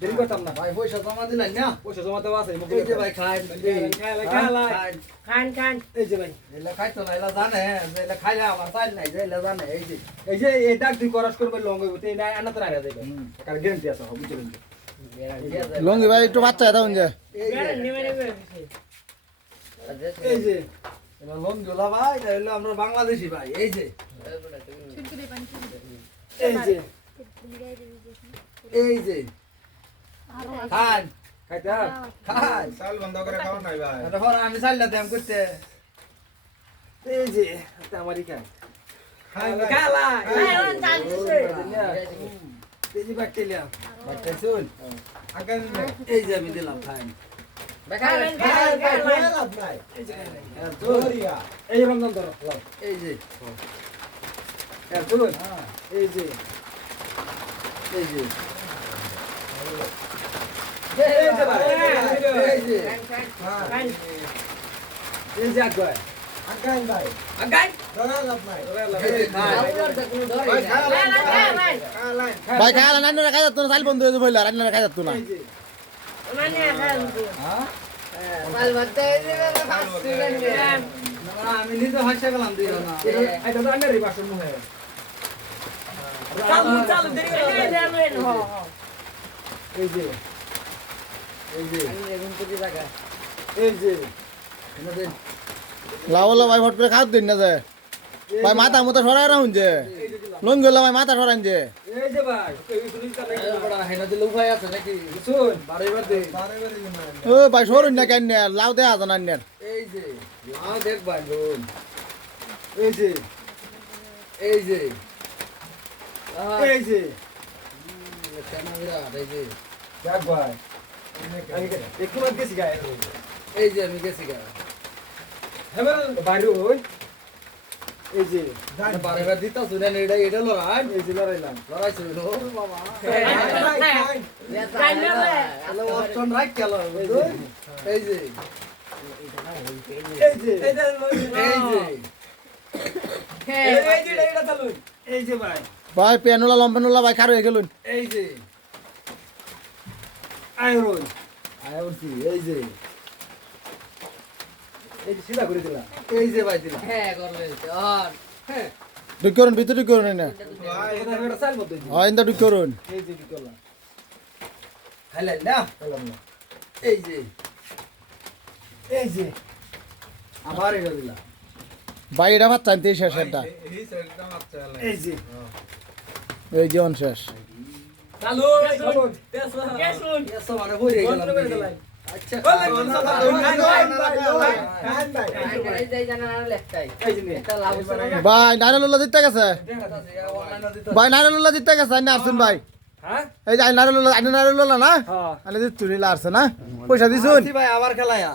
দেরি করতাম না ভাই পয়সা জমা দিলেন না? পয়সা জমা দেওয়া আছে এই যে ভাই খায় খাইলা খাইলা খান খান। এই যে ভাই। এলা খাইতো না এলা জানে এলা খাইলে আমার চাইল নাই যে এলা জানে এই যে। এই যে এই ডাক তুই করাস করবে লং হইব তুই না আনা তো যাবে কার গ্যারান্টি আছে হবে বুঝলেন লঙ্গি ভাই একটু বাচ্চা দাও যে। এই যে নেমে নেমে এই যে। এলা লোনগুলা ভাই আমরা বাংলাদেশি ভাই এই যে। এই যে। এই যে। খান। খাইতে খান। চাল বন্ধ করে খাও নাই ভাই। পর আমি চাইলে দেম করতে। এই যে এটা আমারই খালা খান চালছে এই যে ব্যাকটেরিয়া বাচ্চা শুন আগে এই যে আমি দিলাম খান। এই যে রমজান ধরো। এই যে। এই যে। এই যে। ভাই এই যে খান এই যে আগায় আগাই ভাই আগায় ধরা লাভ নাই এই যে খান ভাই খাও খান খান খালাই ভাই খাই রান্না খাই যাতো না, চাল বন্ধ হয়ে বইলা রান্না খাই যাতো না আমি নিজে হাসে গেলাম দিও না। এই যে। লাউলা ভাই ভট করে খাওয়া দিন না যে। ভাই মাথা মতো সরাই রাখুন যে। লঙ্গি হলো ভাই মাথা সরাইন যে। ও ভাই সরুন না কেন লাউ দেয়া আছে না এই যে দেখ ভাই এই যে। এই যে। এই যে। এই যে। দেখ ভাই। একটু বাদ গেছি গায়ে। এই যে আমি গেছি গা। হেবার বাইরে ওই। এই যে বারে বার দিতা শুনে এটা এটা লড়াই। এই যে লড়াইলাম। লড়াই শুনে বাবা। অপশন রাখ কেন এই যে এই যে। এই যে। এই যে। এই যে। এটা চালু এই যে ভাই। ভাই পেনুলা লম্পেনুলা ভাই খার হয়ে গেলুন এই যে। আয়রন। আয় উঠছি এই যে। এই যে সিধা করে দিলাম এই যে ভাই দিলাম ঢুক করুন ভিতরে ঢুক করুন না ভাই এটা এটা চাল মতো ইন্দা ঢুক এই যে কি করলাম। খাইলেন না? করলাম না। এই যে। এই যে। আবার এটা দিলাম। ভাই এটা ভাত চাইতে শেষ এটা এই যে এই জীবন শেষ। ভাই খান ভাই এই যে নে ভাই নাইরুল্লাহ দিতে গেছে ভাই নাইরুল্লাহ দিতে গেছে আইনা আসছেন ভাই হ্যাঁ এই যে নাইরুল্লাহ আইনা নাইরুল্লাহ না? হ্যাঁ। আইনা দিচ্ছুন আসছে না? পয়সা দিছুন। ভাই আবার খেলায়া।